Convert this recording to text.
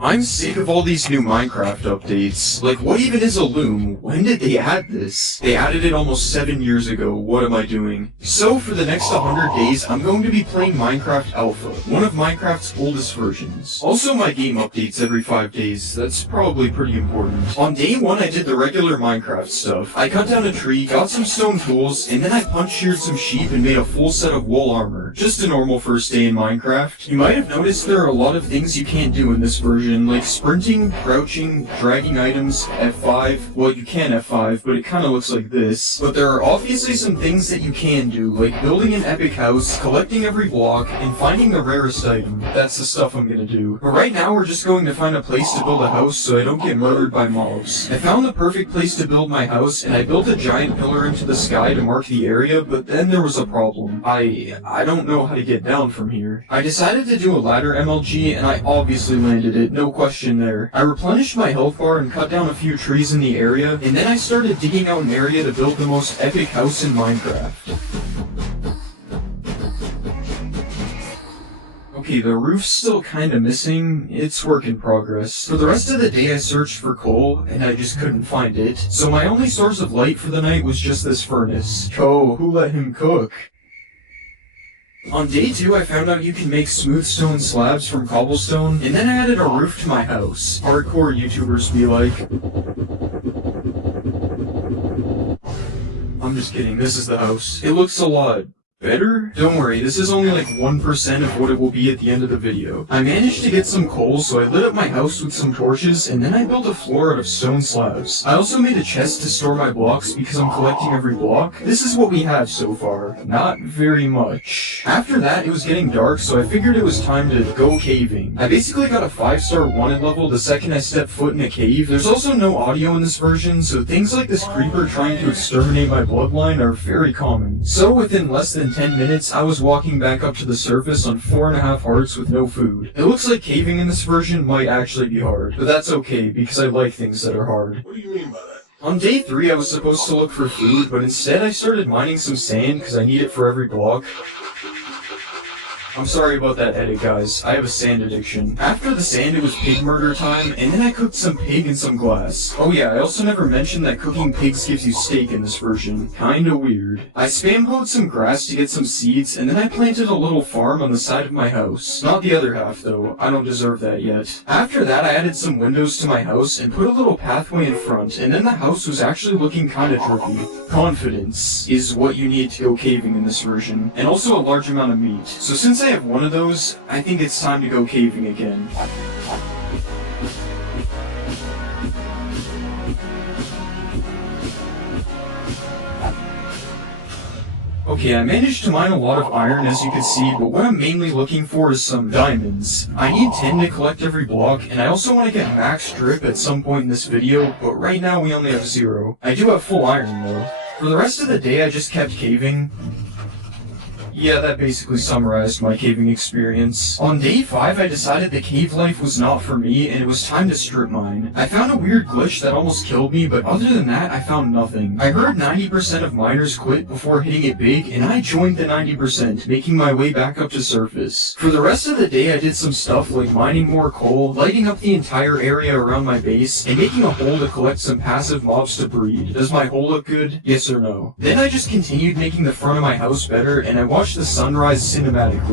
I'm sick of all these new Minecraft updates. Like, what even is a loom? When did they add this? They added it almost 7 years ago. What am I doing? So, for the next 100 days, I'm going to be playing Minecraft Alpha, one of Minecraft's oldest versions. Also, my game updates every 5 days. That's probably pretty important. On day 1, I did the regular Minecraft stuff. I cut down a tree, got some stone tools, and then I punch-sheared some sheep and made a full set of wool armor. Just a normal first day in Minecraft. You might have noticed there are a lot of things you can't do in this version. Like sprinting, crouching, dragging items, F5. Well, you can F5, but it kinda looks like this. But there are obviously some things that you can do, like building an epic house, collecting every block, and finding the rarest item. That's the stuff I'm gonna do. But right now we're just going to find a place to build a house so I don't get murdered by mobs. I found the perfect place to build my house, and I built a giant pillar into the sky to mark the area, but then there was a problem. I don't know how to get down from here. I decided to do a ladder MLG, and I obviously landed it. No question there. I replenished my health bar and cut down a few trees in the area, and then I started digging out an area to build the most epic house in Minecraft. Okay, the roof's still kinda missing. It's work in progress. For the rest of the day I searched for coal, and I just couldn't find it. So my only source of light for the night was just this furnace. Oh, who let him cook? On day 2, I found out you can make smooth stone slabs from cobblestone, and then I added a roof to my house. Hardcore YouTubers be like. I'm just kidding, this is the house. It looks a lot better? Don't worry, this is only like 1% of what it will be at the end of the video. I managed to get some coal, so I lit up my house with some torches, and then I built a floor out of stone slabs. I also made a chest to store my blocks because I'm collecting every block. This is what we have so far. Not very much. After that, it was getting dark, so I figured it was time to go caving. I basically got a 5-star wanted level the second I stepped foot in a cave. There's also no audio in this version, so things like this creeper trying to exterminate my bloodline are very common. So within less than 10 minutes, I was walking back up to the surface on 4.5 hearts with no food. It looks like caving in this version might actually be hard, but that's okay because I like things that are hard. What do you mean by that? On day 3, I was supposed to look for food, but instead I started mining some sand because I need it for every block. I'm sorry about that edit, guys. I have a sand addiction. After the sand, it was pig murder time, and then I cooked some pig and some glass. Oh yeah, I also never mentioned that cooking pigs gives you steak in this version. Kinda weird. I spam hoed some grass to get some seeds, and then I planted a little farm on the side of my house. Not the other half, though. I don't deserve that yet. After that, I added some windows to my house and put a little pathway in front, and then the house was actually looking kinda trippy. Confidence is what you need to go caving in this version, and also a large amount of meat. So since I have one of those, I think it's time to go caving again. Okay, I managed to mine a lot of iron as you can see, but what I'm mainly looking for is some diamonds. I need 10 to collect every block, and I also want to get max drip at some point in this video, but right now we only have 0. I do have full iron though. For the rest of the day I just kept caving. Yeah, that basically summarized my caving experience. On day 5, I decided the cave life was not for me, and it was time to strip mine. I found a weird glitch that almost killed me, but other than that, I found nothing. I heard 90% of miners quit before hitting it big, and I joined the 90%, making my way back up to surface. For the rest of the day, I did some stuff like mining more coal, lighting up the entire area around my base, and making a hole to collect some passive mobs to breed. Does my hole look good? Yes or no? Then I just continued making the front of my house better, and I watched the sunrise cinematically.